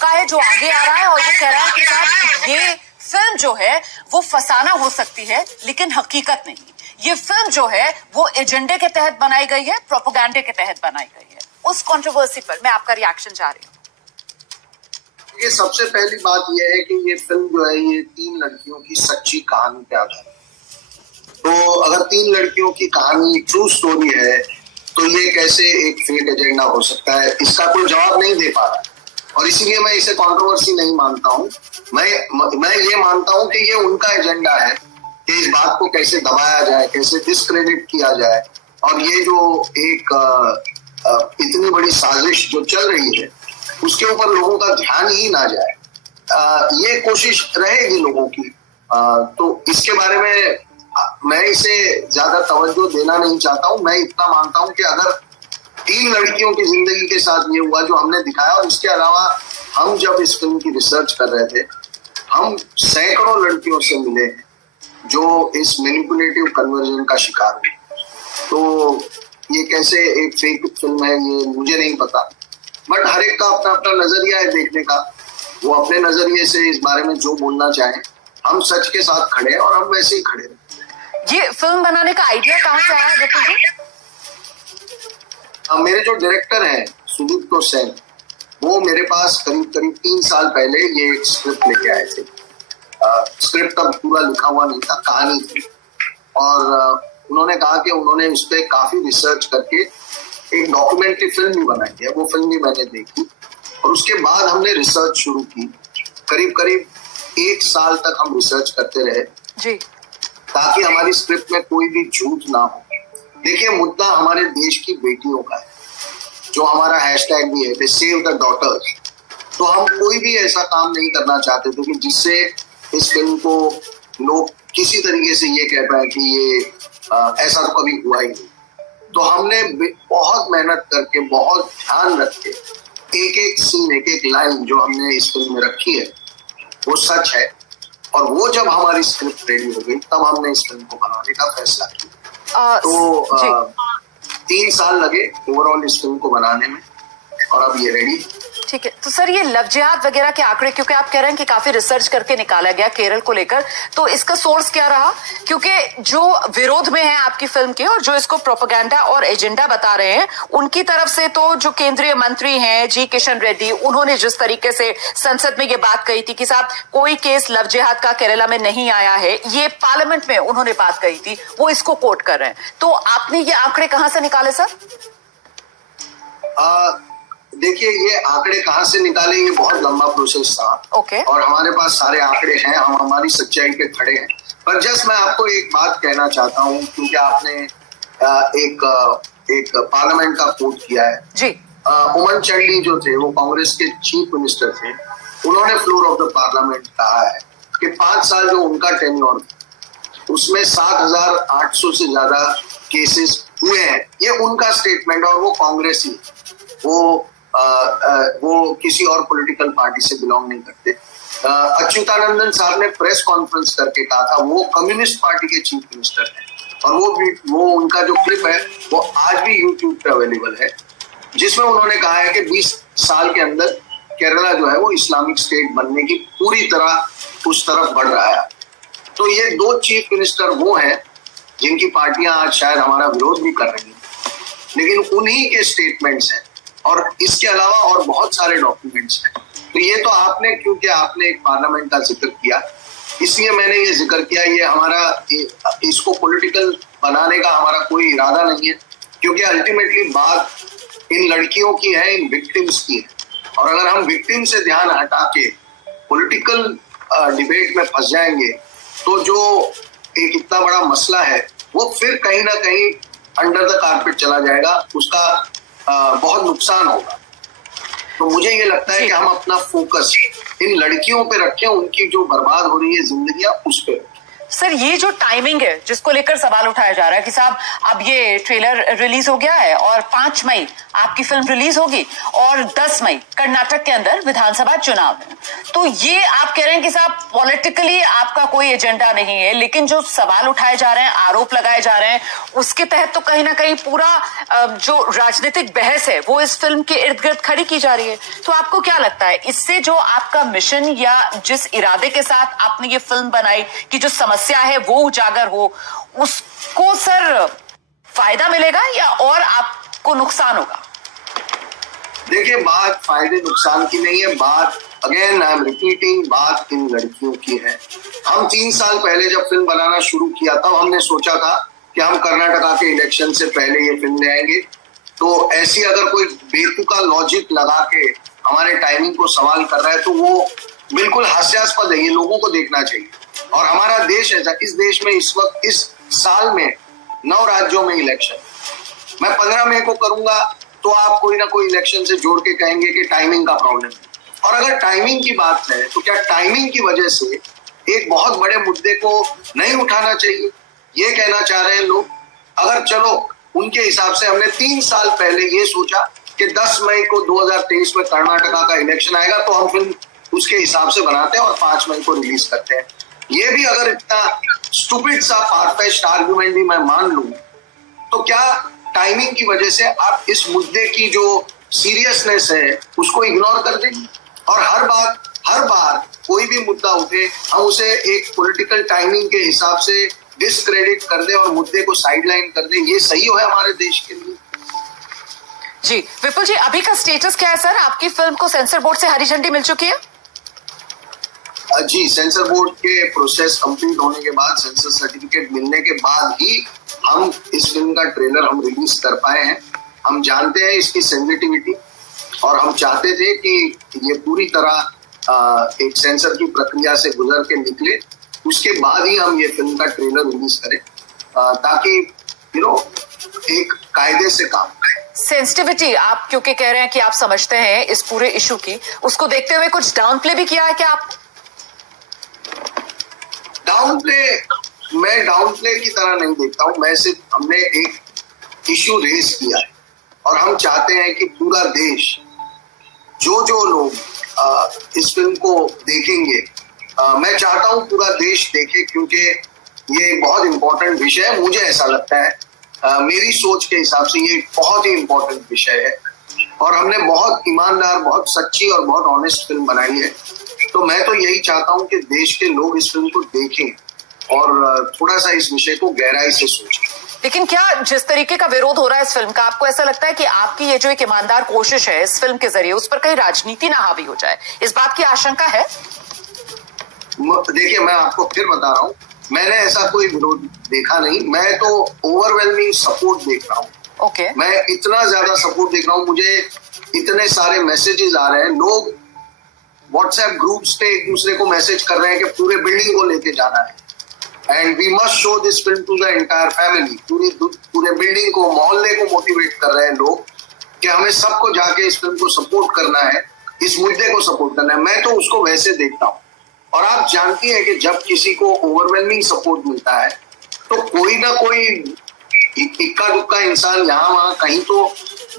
का है जो आगे आ रहा है और वो कह रहा है कि साहब ये फिल्म जो है वो फसाना हो सकती है लेकिन हकीकत नहीं। ये फिल्म जो है वो एजेंडे के तहत बनाई गई है, प्रोपेगेंडे के तहत बनाई गई है। उस कंट्रोवर्सी पर मैं आपका रिएक्शन चाह रही हूँ। ये सबसे पहली बात यह है कि ये फिल्म जो है ये 3 लड़कियों की सच्ची कहानी पे आधारित है। तो अगर 3 लड़कियों की कहानी ट्रू स्टोरी है तो ये कैसे एक फेक एजेंडा हो सकता है, इसका कोई जवाब नहीं दे पा रहा। और इसीलिए मैं इसे कंट्रोवर्सी नहीं मानता हूँ। मैं ये मानता हूँ कि ये उनका एजेंडा है कि इस बात को कैसे दबाया जाए, कैसे डिस्क्रेडिट किया जाए, और ये जो एक इतनी बड़ी साजिश जो चल रही है उसके ऊपर लोगों का ध्यान ही ना जाए। ये कोशिश रहेगी लोगों की। तो इसके बारे में मैं इसे ज्यादा तवज्जो देना नहीं चाहता हूँ। मैं इतना मानता हूँ कि अगर 3 लड़कियों की जिंदगी के साथ ये हुआ जो हमने दिखाया, और इसके अलावा हम जब इस फिल्म की रिसर्च कर रहे थे हम सैकड़ों लड़कियों से मिले जो इस मैनिपुलेटिव कन्वर्जन का शिकार हुए। तो ये कैसे एक फेक फिल्म है ये मुझे नहीं पता, बट हर एक का अपना अपना नजरिया है देखने का। वो अपने नजरिए से इस बारे में जो बोलना चाहे, हम सच के साथ खड़े हैं और हम वैसे ही खड़े हैं। ये फिल्म बनाने का आइडिया कहाँ से आया विपुल जी? मेरे जो डायरेक्टर हैं सुदीप्तो सेन, वो मेरे पास करीब 3 साल पहले ये एक स्क्रिप्ट लेके आए थे। स्क्रिप्ट तब पूरा लिखा हुआ नहीं था, कहानी थी, और उन्होंने कहा कि उन्होंने उस पर काफी रिसर्च करके एक डॉक्यूमेंट्री फिल्म भी बनाई है। वो फिल्म भी मैंने देखी और उसके बाद हमने रिसर्च शुरू की। करीब 1 साल तक हम रिसर्च करते रहे जी, ताकि हमारी स्क्रिप्ट में कोई भी झूठ ना हो। देखिए, मुद्दा हमारे देश की बेटियों का है, जो हमारा हैशटैग भी है सेव द डॉटर्स। तो हम कोई भी ऐसा काम नहीं करना चाहते थे कि जिससे इस फिल्म को लोग किसी तरीके से ये कह पाए कि ये ऐसा तो कभी हुआ ही नहीं। तो हमने बहुत मेहनत करके, बहुत ध्यान रख के एक सीन, एक लाइन जो हमने इस फिल्म में रखी है वो सच है। और वो जब हमारी स्क्रिप्ट रेडी हो गई तब हमने इस फिल्म को बनाने का फैसला किया। तो 3 साल लगे ओवरऑल इस फिल्म को बनाने में, और अब ये रेडी। ठीक है। तो सर ये लव जिहाद वगैरह के आंकड़े, क्योंकि आप कह रहे हैं कि काफी रिसर्च करके निकाला गया केरल को लेकर, तो इसका सोर्स क्या रहा? क्योंकि जो विरोध में है आपकी फिल्म के और जो इसको प्रोपेगेंडा और एजेंडा बता रहे हैं उनकी तरफ से तो जो केंद्रीय मंत्री हैं जी किशन रेड्डी, उन्होंने जिस तरीके से संसद में ये बात कही थी कि साहब कोई केस लव जिहाद का केरला में नहीं आया है, ये पार्लियामेंट में उन्होंने बात कही थी, वो इसको कोट कर रहे हैं। तो आपने ये आंकड़े कहां से निकाले सर? देखिए, ये आंकड़े कहाँ से निकाले, ये बहुत लंबा प्रोसेस था। और हमारे पास सारे आंकड़े हैं, हम हमारी सच्चाई पे खड़े हैं। पर जस्ट मैं आपको एक बात कहना चाहता हूँ, क्योंकि आपने एक पार्लियामेंट का कोट किया है जी। उमन चांडी जो थे, वो कांग्रेस के चीफ मिनिस्टर थे, उन्होंने फ्लोर ऑफ द पार्लियामेंट कहा है कि 5 साल जो उनका टेन्योर उसमें 7,800 से ज्यादा केसेस हुए हैं। ये उनका स्टेटमेंट, और वो कांग्रेस ही, वो किसी और पॉलिटिकल पार्टी से बिलोंग नहीं करते। अच्युतानंदन साहब ने प्रेस कॉन्फ्रेंस करके कहा था, वो कम्युनिस्ट पार्टी के चीफ मिनिस्टर हैं, और वो उनका जो क्लिप है वो आज भी यूट्यूब पे अवेलेबल है, जिसमें उन्होंने कहा है कि 20 साल के अंदर केरला जो है वो इस्लामिक स्टेट बनने की पूरी तरह उस तरफ बढ़ रहा है। तो ये 2 चीफ मिनिस्टर वो हैं जिनकी पार्टियां आज शायद हमारा विरोध भी कर रही हैं, लेकिन उन्हीं के स्टेटमेंट्स हैं, और इसके अलावा और बहुत सारे डॉक्यूमेंट्स हैं। तो ये तो आपने, क्योंकि आपने एक पार्लियामेंट का जिक्र किया, इसलिए मैंने ये जिक्र किया। ये हमारा इसको पॉलिटिकल बनाने का हमारा कोई इरादा नहीं है, क्योंकि अल्टीमेटली बात इन लड़कियों की है, इन विक्टिम्स की है। और अगर हम विक्टिम से ध्यान हटा के पॉलिटिकल डिबेट में फंस जाएंगे तो जो एक इतना बड़ा मसला है वो फिर कहीं ना कहीं अंडर द कारपेट चला जाएगा, उसका बहुत नुकसान होगा। तो मुझे ये लगता है कि हम अपना फोकस इन लड़कियों पे रखें, उनकी जो बर्बाद हो रही है जिंदगियां, उस पे। सर ये जो टाइमिंग है जिसको लेकर सवाल उठाया जा रहा है कि साहब अब ये ट्रेलर रिलीज हो गया है और 5 मई आपकी फिल्म रिलीज होगी और 10 मई कर्नाटक के अंदर विधानसभा चुनाव है, तो ये आप कह रहे हैं कि साहब पॉलिटिकली आपका कोई एजेंडा नहीं है, लेकिन जो सवाल उठाए जा रहे हैं, आरोप लगाए जा रहे हैं, उसके तहत तो कहीं ना कहीं पूरा जो राजनीतिक बहस है वो इस फिल्म के इर्द गिर्द खड़ी की जा रही है। तो आपको क्या लगता है, इससे जो आपका मिशन या जिस इरादे के साथ आपने ये फिल्म बनाई कि जो समस्या है वो उजागर हो, उसको सर फायदा मिलेगा या और आपको नुकसान होगा? देखिए, बात फायदे नुकसान की नहीं है, बात अगेन आई एम रिपीटिंग, बात इन लड़कियों की है। हम 3 साल पहले जब फिल्म बनाना शुरू किया था, हमने सोचा था कि हम कर्नाटका के इलेक्शन से पहले ये फिल्म ले आएंगे। तो ऐसी अगर कोई बेतुका लॉजिक लगा के हमारे टाइमिंग को सवाल कर रहा है तो वो बिल्कुल हास्यास्पद है, ये लोगों को देखना चाहिए। और हमारा देश ऐसा, इस देश में इस वक्त इस साल में 9 राज्यों में इलेक्शन, मैं 15 मई को करूंगा तो आप कोई ना कोई इलेक्शन से जोड़ के कहेंगे कि टाइमिंग का प्रॉब्लम है। और अगर टाइमिंग की बात है तो क्या टाइमिंग की वजह से एक बहुत बड़े मुद्दे को नहीं उठाना चाहिए, ये कहना चाह रहे हैं लोग। अगर चलो उनके हिसाब से हमने 3 साल पहले ये सोचा कि 10 मई को 2023 में कर्नाटका का इलेक्शन आएगा तो हम फिल्म उसके हिसाब से बनाते हैं और 5 मई को रिलीज करते हैं। ये भी अगर इतना स्टूपिड सा फारफेच्ड आर्गुमेंट भी मैं मान लूं तो क्या टाइमिंग की वजह से आप इस मुद्दे की जो सीरियसनेस है उसको इग्नोर कर देंगे? और हर बार कोई भी मुद्दा उठे हम उसे एक पॉलिटिकल टाइमिंग के हिसाब से डिस्क्रेडिट कर दे और मुद्दे को साइडलाइन कर दे, ये सही है हमारे देश के लिए? जी विपुल जी, अभी का स्टेटस क्या है सर? आपकी फिल्म को सेंसर बोर्ड से हरी झंडी मिल चुकी है? जी, सेंसर बोर्ड के प्रोसेस कंप्लीट होने के बाद, सेंसर सर्टिफिकेट मिलने के बाद ही हम इस फिल्म का ट्रेलर हम रिलीज कर पाए हैं। हम जानते हैं इसकी सेंसिटिविटी और हम चाहते थे कि ये पूरी तरह एक सेंसर की प्रक्रिया से गुजर के निकले, उसके बाद ही हम ये फिल्म का ट्रेलर रिलीज करें ताकि एक कायदे से काम करें। सेंसिटिविटी आप क्योंकि कह रहे हैं कि आप समझते हैं इस पूरे इशू की, उसको देखते हुए कुछ डाउन प्ले भी किया है क्या आप? मैं डाउन प्ले की तरह नहीं देखता हूं, मैं सिर्फ हमने एक इश्यू रेज किया है और हम चाहते हैं कि पूरा देश, जो लोग इस फिल्म को देखेंगे, मैं चाहता हूं पूरा देश देखे क्योंकि ये बहुत इंपॉर्टेंट विषय है। मुझे ऐसा लगता है, मेरी सोच के हिसाब से ये बहुत ही इंपॉर्टेंट विषय है और हमने बहुत ईमानदार, बहुत सच्ची और बहुत ऑनेस्ट फिल्म बनाई है। तो मैं तो यही चाहता हूं कि देश के लोग इस फिल्म को देखें और थोड़ा सा इस विषय को गहराई से सोचें। लेकिन क्या जिस तरीके का विरोध हो रहा है इस फिल्म का, आपको ऐसा लगता है कि आपकी ये जो एक ईमानदार कोशिश है इस फिल्म के जरिए, उस पर कहीं राजनीति ना हावी हो जाए, इस बात की आशंका है? देखिए, मैं आपको फिर बता रहा हूँ, मैंने ऐसा कोई विरोध देखा नहीं, मैं तो ओवरवेलमिंग सपोर्ट देख रहा हूँ। ओके। मैं इतना ज्यादा सपोर्ट देख रहा हूँ, मुझे इतने सारे मैसेजेस आ रहे हैं, लोग व्हाट्सएप ग्रुप्स पे एक दूसरे को मैसेज कर रहे हैं कि पूरे बिल्डिंग को लेके जाना है and we must show this film to the entire family. पूरे बिल्डिंग को, मोहल्ले को मोटिवेट कर रहे हैं लोग कि हमें सबको जाके इस फिल्म को सपोर्ट करना है, इस मुद्दे को सपोर्ट करना है। मैं तो उसको वैसे देखता हूँ और आप जानती हैं कि जब किसी को ओवरवेलमिंग सपोर्ट मिलता है तो कोई ना कोई इक्का दुक्का इंसान यहाँ वहां कहीं तो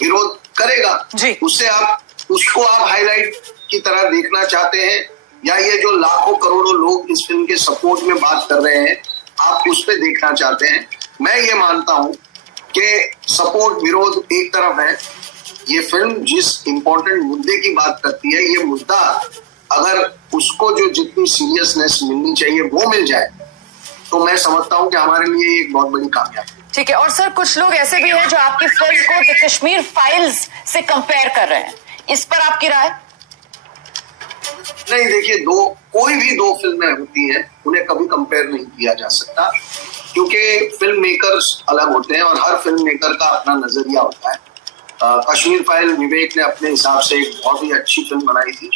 विरोध करेगा। उसको आप हाईलाइट की तरह देखना चाहते हैं या ये जो लाखों करोड़ों लोग इस फिल्म के सपोर्ट में बात कर रहे हैं आप उस पर देखना चाहते हैं? मैं ये मानता हूं कि सपोर्ट विरोध एक तरफ है, ये फिल्म जिस इंपॉर्टेंट मुद्दे की बात करती है, ये मुद्दा अगर उसको जो जितनी सीरियसनेस मिलनी चाहिए वो मिल जाए तो मैं समझता हूं कि हमारे लिए एक बहुत बड़ी कामयाबी। ठीक है। और सर, कुछ लोग ऐसे भी हैं जो आपकी फिल्म को द कश्मीर फाइल्स से कंपेयर कर रहे हैं, इस पर आपकी राय? नहीं, देखिए, कोई भी दो फिल्में होती हैं, उन्हें कभी कंपेयर नहीं किया जा सकता क्योंकि फिल्म मेकर्स अलग होते हैं और हर फिल्म मेकर का अपना नजरिया होता है। कश्मीर फाइल विवेक ने अपने हिसाब से एक बहुत ही अच्छी फिल्म बनाई थी।